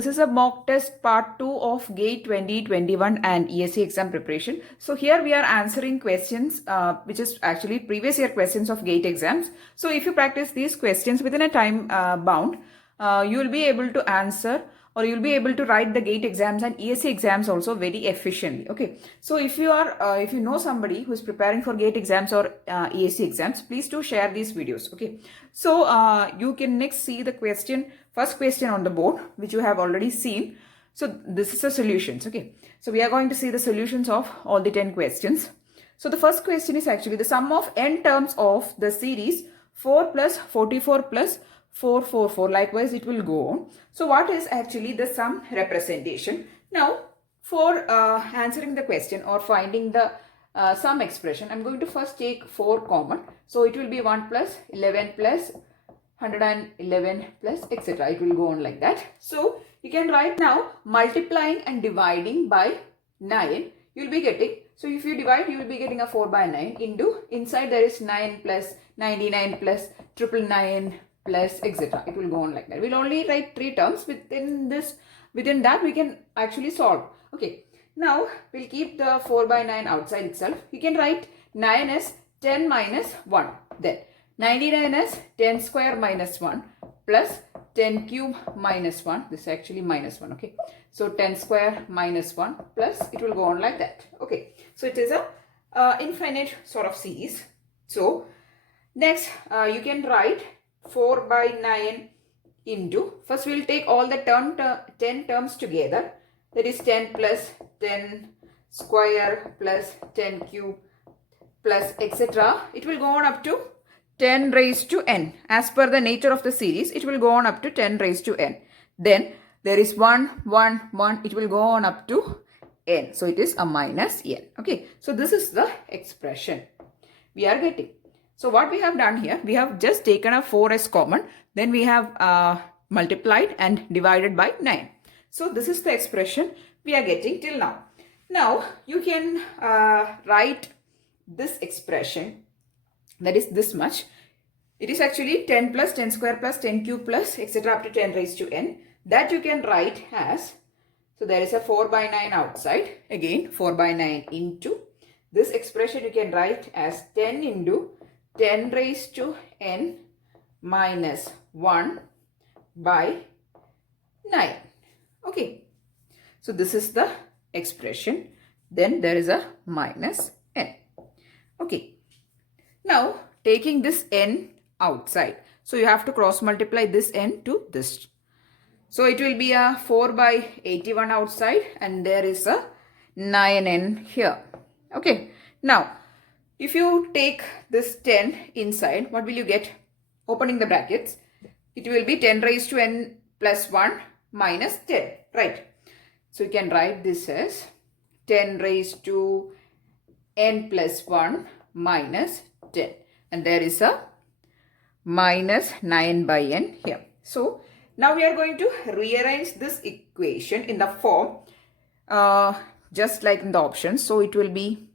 This is a mock test part 2 of GATE 2021 and ESE exam preparation. So here we are answering questions which is actually previous year questions of GATE exams. So if you practice these questions within a time bound, you will be able to answer or you'll be able to write the GATE exams and ESE exams also very efficiently. Okay. So if you are, if you know somebody who is preparing for GATE exams or ESE exams, please do share these videos. Okay. So you can next see the first question on the board, which you have already seen. So this is the solutions. Okay. So we are going to see the solutions of all the 10 questions. So the first question is actually the sum of n terms of the series 4 plus 44 plus 444. Likewise, it will go on. So what is actually the sum representation? Now, for answering the question or finding the sum expression, I'm going to first take 4 common. So it will be 1 plus 11 plus 111 plus etc. It will go on like that. So you can write now multiplying and dividing by 9. You will be getting, so if you divide, you will be getting a 4 by 9 into, inside there is 9 plus 99 plus 999 plus etc. It will go on like that. We'll only write 3 terms within this. Within that we can actually solve. Okay. Now we'll keep the 4 by 9 outside itself. You can write 9 as 10 minus 1. Then 99 as 10 square minus 1 plus 10 cube minus 1. This is actually minus 1. Okay. So 10 square minus 1 plus it will go on like that. Okay. So it is a infinite sort of series. So next you can write 4 by 9 into, first we will take all the 10 terms together. That is 10 plus 10 square plus 10 cube plus etc. It will go on up to 10 raised to n. As per the nature of the series, it will go on up to 10 raised to n. Then there is 1, 1, 1. It will go on up to n. So it is a minus n. Okay. So this is the expression we are getting. So what we have done here, we have just taken a 4 as common. Then we have multiplied and divided by 9. So this is the expression we are getting till now. Now you can write this expression, that is this much. It is actually 10 plus 10 square plus 10 cube plus etc. up to 10 raised to n. That you can write as, so there is a 4 by 9 outside. Again 4 by 9 into. This expression you can write as 10 into 10 raised to n minus 1 by 9. Okay. So this is the expression. Then there is a minus n. Okay. Now taking this n outside. So you have to cross multiply this n to this. So it will be a 4 by 81 outside and there is a 9n here. Okay. Now if you take this 10 inside, what will you get? Opening the brackets, it will be 10 raised to n plus 1 minus 10, right? So you can write this as 10 raised to n plus 1 minus 10. And there is a minus 9 by n here. So now we are going to rearrange this equation in the form just like in the options. So it will be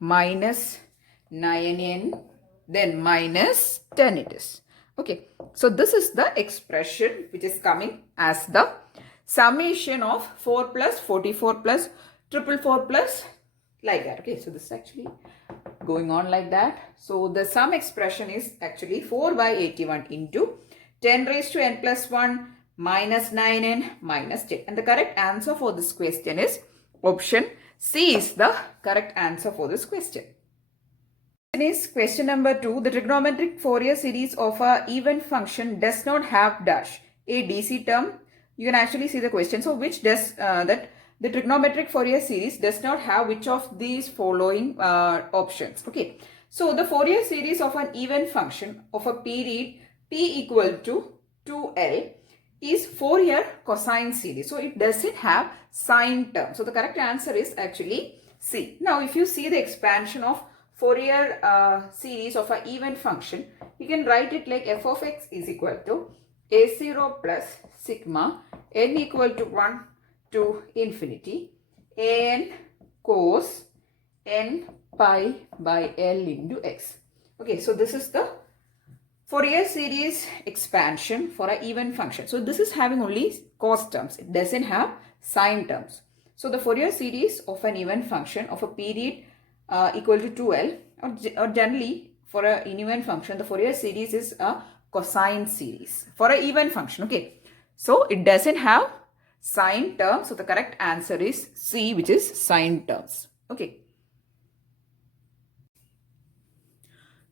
minus 9n then minus 10 it is. Okay. So this is the expression which is coming as the summation of 4 plus 44 plus 444 plus like that. Okay. So this is actually going on like that. So the sum expression is actually 4 by 81 into 10 raised to n plus 1 minus 9n minus 10. And the correct answer for this question is option C is the correct answer for this question. Is question number 2. The trigonometric Fourier series of a even function does not have dash a DC term. You can actually see the question. So which does that the trigonometric Fourier series does not have which of these following options? Okay. So the Fourier series of an even function of a period t equal to 2l is Fourier cosine series. So it doesn't have sine term. So the correct answer is actually C. Now if you see the expansion of Fourier series of an even function, you can write it like f of x is equal to a0 plus sigma n equal to 1 to infinity an cos n pi by l into x. Okay, so this is the Fourier series expansion for an even function. So this is having only cos terms. It doesn't have sine terms. So the Fourier series of an even function of a period equal to 2L, or generally for an even function, the Fourier series is a cosine series for an even function. Okay. So it doesn't have sine terms. So the correct answer is C, which is sine terms. Okay.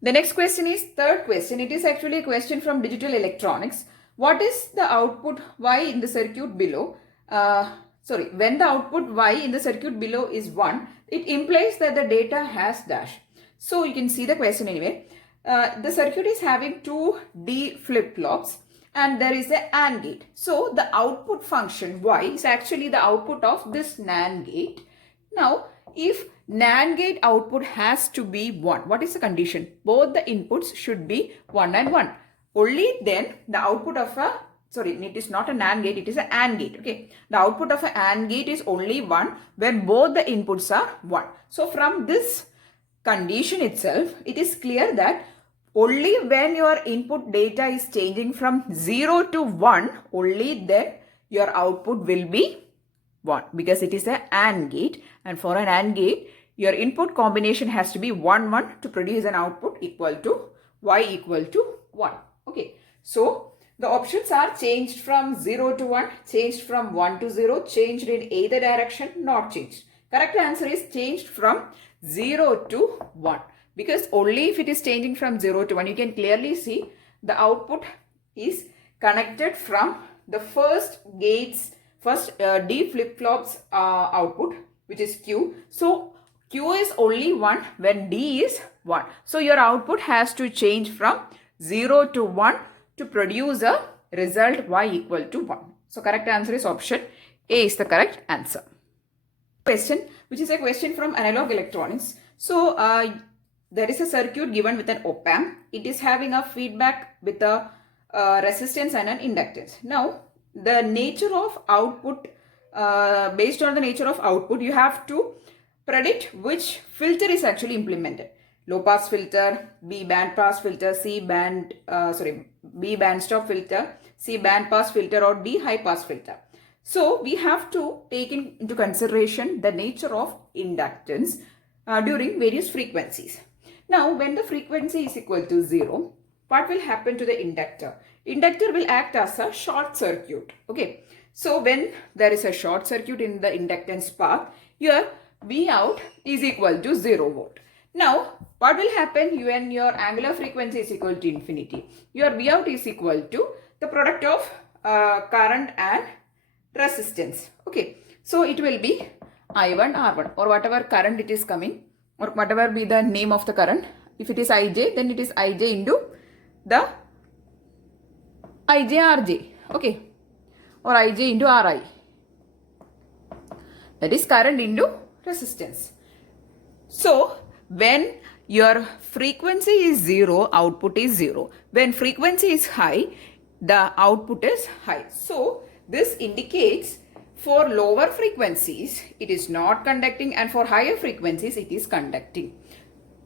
The next question is third question. It is actually a question from digital electronics. What is the output Y in the circuit below? When the output Y in the circuit below is 1, it implies that the data has dash. So you can see the question anyway. The circuit is having two D flip-flops and there is a AND gate. So the output function Y is actually the output of this NAND gate. Now, if NAND gate output has to be 1, what is the condition? Both the inputs should be 1 and 1. Only then the output of a, it is not a NAND gate, it is an AND gate. Okay, the output of an AND gate is only 1 when both the inputs are 1. So from this condition itself, it is clear that only when your input data is changing from 0 to 1, only then your output will be 1, because it is an AND gate, and for an AND gate your input combination has to be 1 1 to produce an output equal to Y equal to 1. Okay, so the options are changed from 0 to 1, changed from 1 to 0, changed in either direction, not changed. Correct answer is changed from 0 to 1, because only if it is changing from 0 to 1, you can clearly see the output is connected from the first D flip-flops output, which is Q. So Q is only 1 when D is 1. So your output has to change from 0 to 1 to produce a result Y equal to 1. So correct answer is option A is the correct answer. Question, which is a question from analog electronics. So there is a circuit given with an op-amp. It is having a feedback with a resistance and an inductance. Now, the nature of output, based on the nature of output, you have to predict which filter is actually implemented. Low pass filter, B band pass filter, B band stop filter, C band pass filter, or D high pass filter. So we have to take into consideration the nature of inductance during various frequencies. Now, when the frequency is equal to 0, what will happen to the inductor? Inductor will act as a short circuit. Okay. So when there is a short circuit in the inductance path, your V out is equal to 0 volt. Now, what will happen when your angular frequency is equal to infinity? Your V out is equal to the product of current and resistance. Okay. So it will be I1 R1, or whatever current it is coming, or whatever be the name of the current. If it is IJ, then it is IJ into the IJ/RJ, okay, or IJ into RI. That is current into resistance. So when your frequency is 0, output is 0. When frequency is high, the output is high. So this indicates for lower frequencies it is not conducting, and for higher frequencies it is conducting.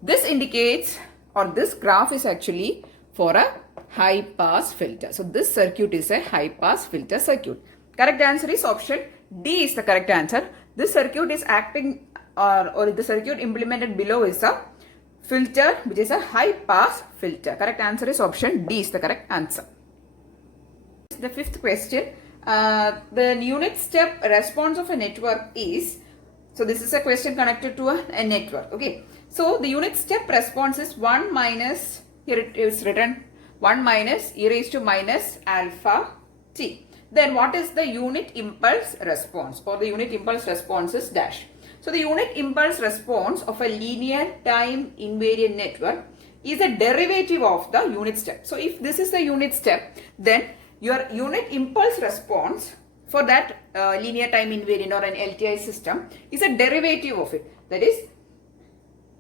This indicates, or this graph is actually for a high pass filter. So this circuit is a high pass filter circuit. Correct answer is option D is the correct answer. This circuit is acting, or the circuit implemented below is a filter which is a high pass filter. Correct answer is option D is the correct answer. The fifth question, the unit step response of a network is, so this is a question connected to a network. Okay, so the unit step response is 1 minus, here it is written 1 minus e raised to minus alpha t. Then what is the unit impulse response, or the unit impulse response is dash. So the unit impulse response of a linear time invariant network is a derivative of the unit step. So if this is the unit step, then your unit impulse response for that linear time invariant or an LTI system is a derivative of it. That is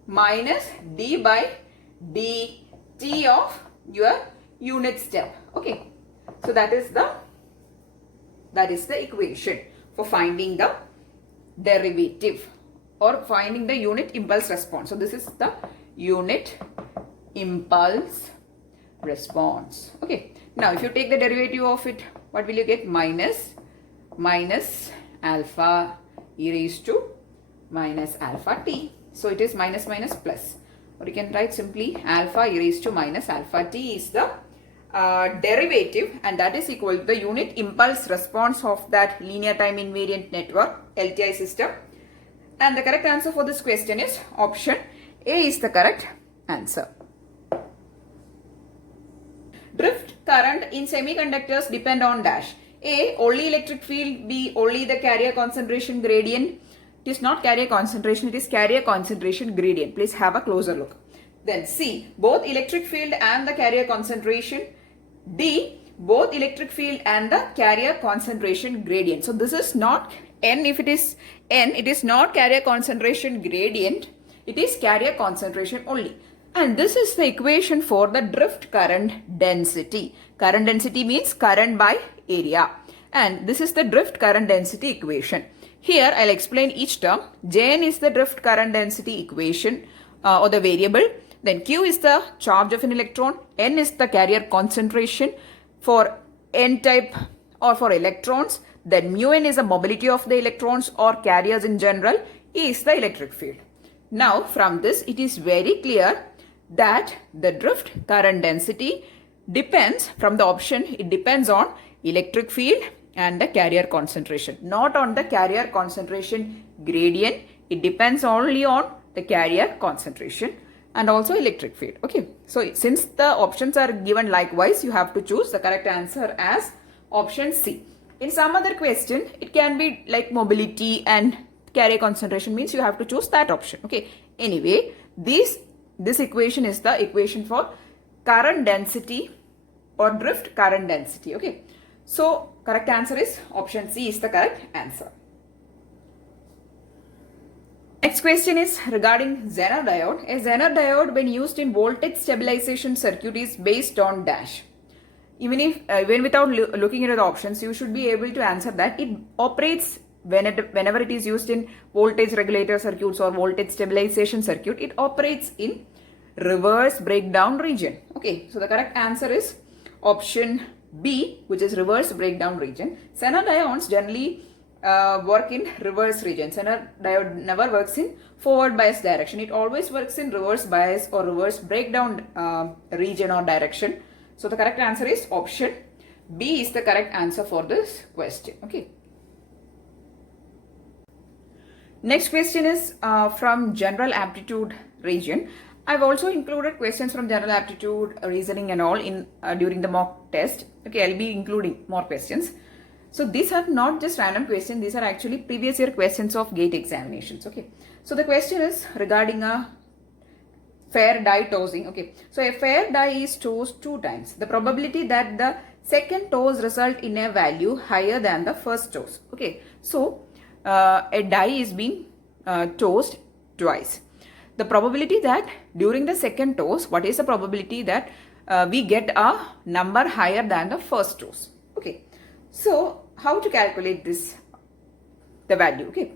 minus d by dt of your unit step. Okay. So that is the equation for finding the derivative or finding the unit impulse response. So this is the unit impulse response. Okay. Now, if you take the derivative of it, what will you get? Minus alpha e raised to minus alpha t. So, it is minus plus. Or you can write simply alpha e raised to minus alpha t is the derivative, and that is equal to the unit impulse response of that linear time invariant network LTI system. And the correct answer for this question is option A is the correct answer. Drift current in semiconductors depend on dash. A. Only electric field. B. Only the carrier concentration gradient. It is not carrier concentration, it is carrier concentration gradient. Please have a closer look. Then C. Both electric field and the carrier concentration. D. Both electric field and the carrier concentration gradient. So this is not N. If it is N, it is not carrier concentration gradient. It is carrier concentration only. And this is the equation for the drift current density. Current density means current by area. And this is the drift current density equation. Here I'll explain each term. Jn is the drift current density equation or the variable. Then Q is the charge of an electron. N is the carrier concentration for N type or for electrons. Then mu n is the mobility of the electrons or carriers in general. E is the electric field. Now from this it is very clear that the drift current density depends from the option, it depends on electric field and the carrier concentration, not on the carrier concentration gradient. It depends only on the carrier concentration and also electric field. Okay, so since the options are given likewise, you have to choose the correct answer as option C. In some other question, it can be like mobility and carrier concentration, means you have to choose that option. Okay, anyway, this equation is the equation for current density or drift current density. Okay, so correct answer is option C is the correct answer. Next question is regarding Zener diode. A Zener diode when used in voltage stabilization circuit is based on dash. Even without looking at the options, you should be able to answer that. It operates whenever it is used in voltage regulator circuits or voltage stabilization circuit, it operates in reverse breakdown region. Okay, so the correct answer is option B, which is reverse breakdown region. Zener diodes generally work in reverse region. Zener diode never works in forward bias direction. It always works in reverse bias or reverse breakdown region or direction. So the correct answer is option B is the correct answer for this question. Okay. Next question is from general aptitude region. I've also included questions from general aptitude, reasoning and all in during the mock test. Okay, I'll be including more questions. So these are not just random questions, these are actually previous year questions of GATE examinations. Okay, so the question is regarding a fair die tossing. Okay, so a fair die is tossed 2 times. The probability that the second toss result in a value higher than the first toss. Okay, so a die is being tossed twice. The probability that during the second toss, what is the probability that we get a number higher than the first toss? Okay, so how to calculate this, the value? Okay,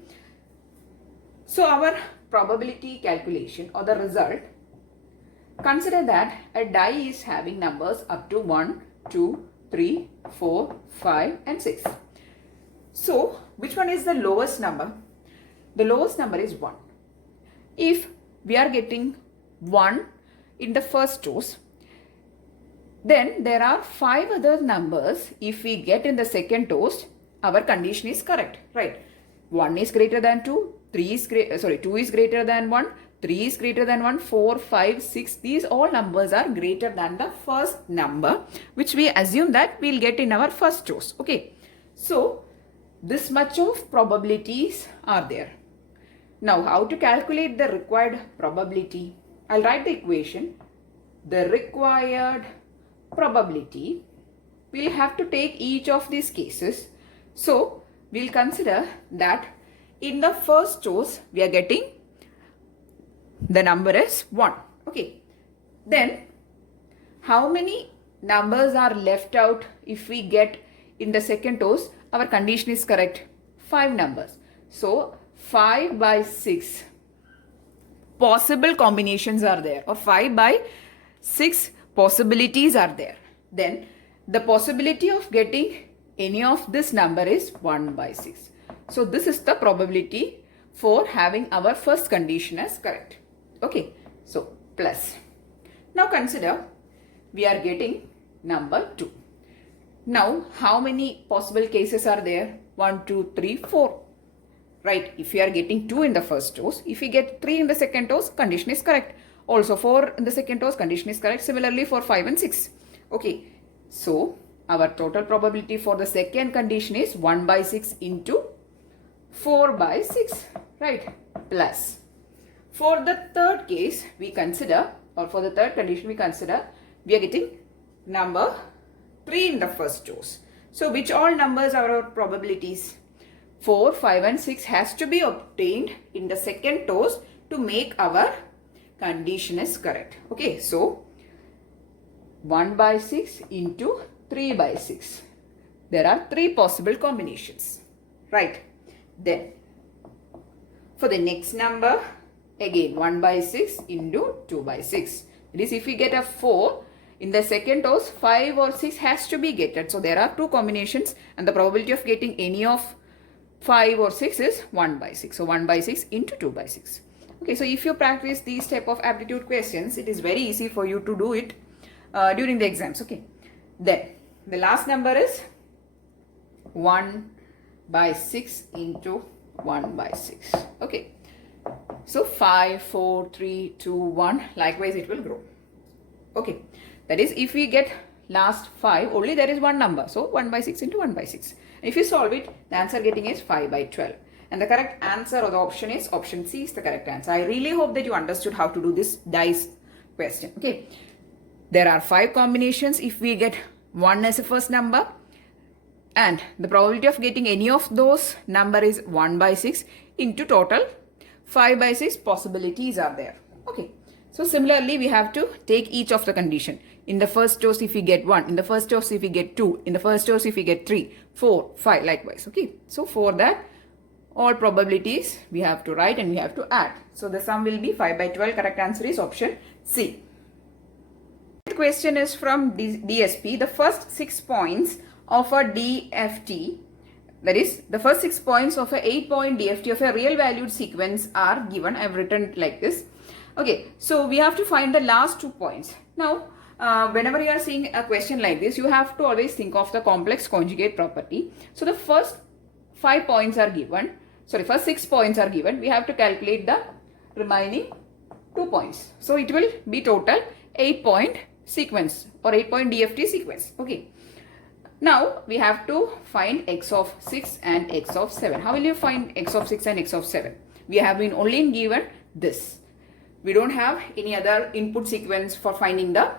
so our probability calculation or the result, consider that a die is having numbers up to 1, 2, 3, 4, 5 and 6. So which one is the lowest number? The lowest number is 1. If we are getting 1 in the first toss, then there are 5 other numbers. If we get in the second toss, our condition is correct, right? 1 is greater than 2, 2 is greater than 1, 3 is greater than 1, 4, 5, 6. These all numbers are greater than the first number, which we assume that we'll get in our first toss. Okay, so this much of probabilities are there. Now, how to calculate the required probability? I'll write the equation. The required probability, we'll have to take each of these cases. So, we'll consider that in the first toss, we are getting the number is 1. Okay. Then, how many numbers are left out if we get in the second toss? Our condition is correct. 5 numbers. So, 5 by 6 possible combinations are there, or 5 by 6 possibilities are there, then the possibility of getting any of this number is 1 by 6. So this is the probability for having our first condition as correct. Okay, so plus. Now consider we are getting number 2. Now how many possible cases are there? 1, 2, 3, 4. Right, if we are getting 2 in the first toss, if we get 3 in the second toss, condition is correct. Also 4 in the second toss, condition is correct. Similarly for 5 and 6. Okay, so our total probability for the second condition is 1 by 6 into 4 by 6, right, plus. For the third case, we consider, or for the third condition, we consider we are getting number 3 in the first toss. So which all numbers are our probabilities? 4, 5 and 6 has to be obtained in the second toss to make our condition is correct. Okay, so 1 by 6 into 3 by 6. There are 3 possible combinations. Right. Then for the next number, again 1 by 6 into 2 by 6. That is, if we get a 4, in the second toss 5 or 6 has to be getted. So there are 2 combinations and the probability of getting any of 5 or 6 is 1 by 6. So 1 by 6 into 2 by 6. Okay, so if you practice these type of aptitude questions, it is very easy for you to do it during the exams. Okay, then the last number is 1 by 6 into 1 by 6. Okay, so 5, 4, 3, 2, 1, likewise it will grow. Okay, that is, if we get last 5, only there is one number, so 1 by 6 into 1 by 6. If you solve it, the answer getting is 5 by 12. And the correct answer or the option is option C is the correct answer. I really hope that you understood how to do this dice question. Okay, there are 5 combinations. If we get 1 as a first number and the probability of getting any of those number is 1 by 6 into total 5 by 6 possibilities are there. Okay, so similarly we have to take each of the condition. In the first toss if we get 1, in the first toss if we get 2, in the first toss if we get 3, 4, 5 likewise. Okay, so for that all probabilities we have to write and we have to add. So the sum will be 5 by 12. Correct answer is option C. The question is from DSP. The first 6 points of a DFT, that is the first 6 points of a 8-point DFT of a real valued sequence are given. I have written it like this. Okay, so we have to find the last 2 points. Now whenever you are seeing a question like this, you have to always think of the complex conjugate property. So the first 5 points are given, sorry, first 6 points are given. We have to calculate the remaining 2 points. So it will be total 8-point sequence or 8-point DFT sequence. Okay, now we have to find x of 6 and x of 7. How will you find x of 6 and x of 7? We have been only given this. We don't have any other input sequence for finding the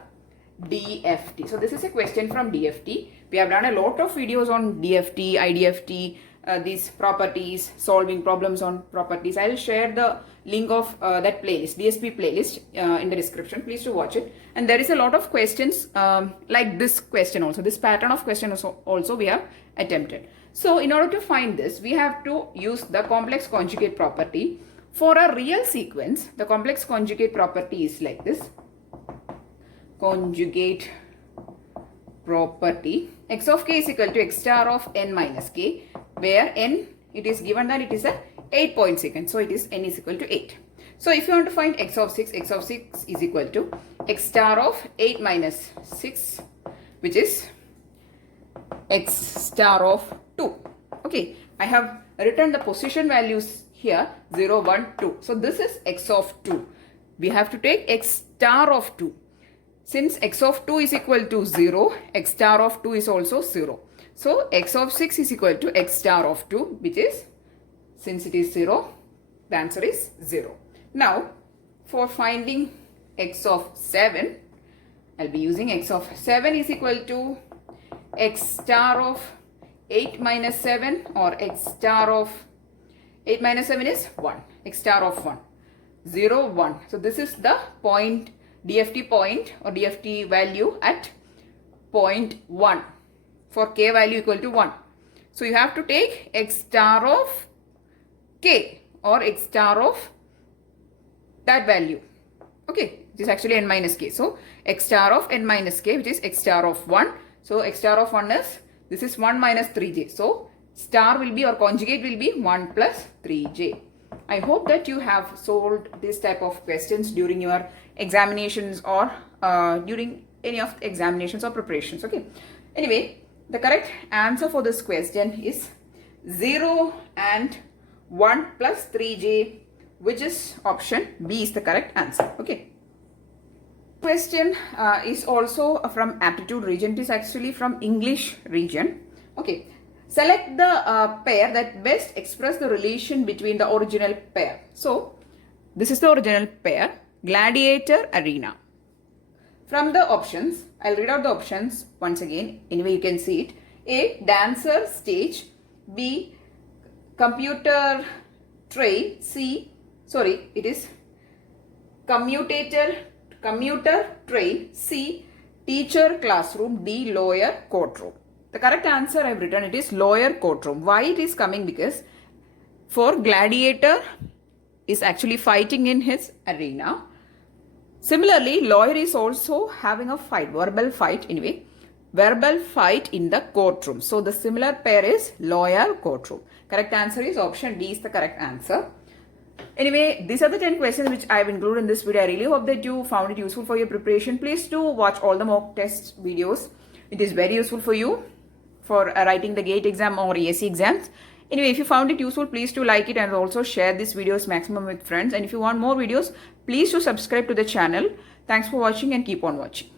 DFT. So this is a question from DFT. We have done a lot of videos on DFT, IDFT, these properties, solving problems on properties. I will share the link of that playlist, DSP playlist in the description. Please do watch it. And there is a lot of questions like this question also. This pattern of question also we have attempted. So in order to find this, we have to use the complex conjugate property. For a real sequence, the complex conjugate property is like this. Conjugate property, x of k is equal to x star of n minus k, where n, it is given that it is a 8-point sequence, so it is n is equal to 8. So if you want to find x of 6 is equal to x star of 8 minus 6, which is x star of 2. Okay, I have written the position values here 0, 1, 2. So this is x of 2. We have to take x star of 2. Since x of 2 is equal to 0, x star of 2 is also 0. So x of 6 is equal to x star of 2, which is, since it is 0, the answer is 0. Now for finding x of 7, I'll be using x of 7 is equal to x star of 8 minus 7, or x star of 8 minus 7 is 1, x star of 1, 0, 1. So this is the point, DFT point or DFT value at point 1 for k value equal to 1. So you have to take x star of k or x star of that value. Okay, which is actually n minus k. So x star of n minus k, which is x star of 1. So x star of 1 is, this is 1 minus 3j. So star will be, or conjugate will be 1 plus 3j. I hope that you have solved this type of questions during your examinations or during any of the examinations or preparations. Okay. Anyway, the correct answer for this question is 0 and 1 plus 3j, which is option B is the correct answer. Okay. Question is also from aptitude region. It is actually from English region. Okay. Select the pair that best express the relation between the original pair. So, this is the original pair, gladiator, arena. From the options, I'll read out the options once again. Anyway, you can see it. A, dancer, stage. B, computer, train. C, sorry, it is commuter, train. C, teacher, classroom. D, lawyer, courtroom. The correct answer I've written, it is lawyer, courtroom. Why it is coming? Because for gladiator is actually fighting in his arena. Similarly, lawyer is also having a fight, verbal fight anyway. Verbal fight in the courtroom. So the similar pair is lawyer, courtroom. Correct answer is option D is the correct answer. Anyway, these are the 10 questions which I have included in this video. I really hope that you found it useful for your preparation. Please do watch all the mock test videos. It is very useful for you for writing the GATE exam or ESE exams. Anyway, if you found it useful, please do like it and also share these videos maximum with friends. And if you want more videos, please do subscribe to the channel. Thanks for watching and keep on watching.